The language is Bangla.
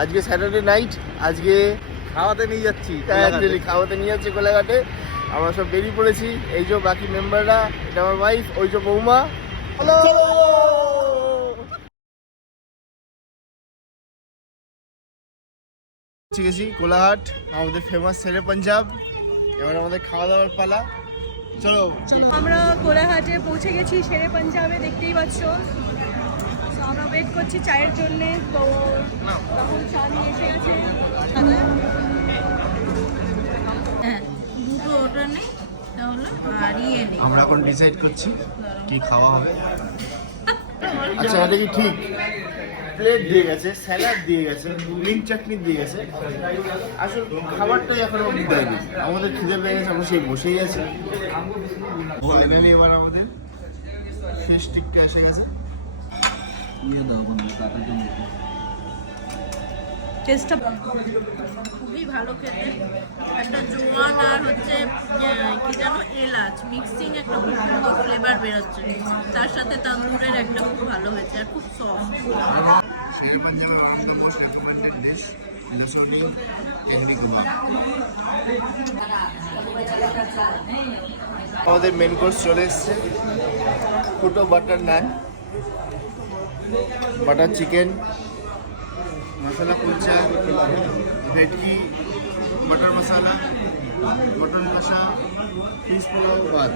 আজকে স্যাটারডে নাইট, আজকে খাওয়াতে নিয়ে যাচ্ছি খাওয়াতে নিয়ে যাচ্ছে কোলাঘাটে। আমরা সব বেরিয়ে পড়েছি। এই যে বাকি মেম্বাররা, এটা আমার ওয়াইফ, ওই যে বৌমা। হ্যালো, গেছি কোলাঘাট, আমাদের ফেমাস শেরে পাঞ্জাব। এবার আমাদের খাওয়া দাওয়ার পালা। চলো আমরা কোলাঘাটে পৌঁছে গেছি, শেরে পাঞ্জাবে, দেখতেই পাচ্ছ। আমরা ওয়েট করছি চায়ের জন্যে, তো তখন চা নিয়ে এসে গেছে। দুটো অর্ডার নেই তাহলে আর ইয়ে নেই। আমরা এখন ডিসাইড করছি কি খাওয়া হবে। আচ্ছা, এটা কি ঠিক? প্লেট দিয়ে গেছে, স্যালাড দিয়ে গেছে, গ্রিন চাটনি দিয়ে গেছে, আসল খাবারটাই এখনো অব্দি দেয়নি। আমাদের খিদে পেয়ে গেছে, আমরা সেই বসেই আছি। ফাইনালি এবার আমাদের ফিশ টিক্কা এসে গেছে। টেস্টটা খুবই ভালো খেতে, একটা জোয়ান আর হচ্ছে কি যেন এলাচ মিক্সিং একটা খুব সুন্দর ফ্লেভার বেরোচ্ছে, তার সাথে তান্দুরের একটা খুব ভালো হয়েছে আর খুব সফট। শেরে পাঞ্জাবের one of the most recommended dish lasooni tehri kebab. আমাদের মেন কোর্স চলে এসছে, ফুটো butter naan, butter chicken, masala kulcha, bhetki, matar masala, mutton kosha, fish pulao, ভাত।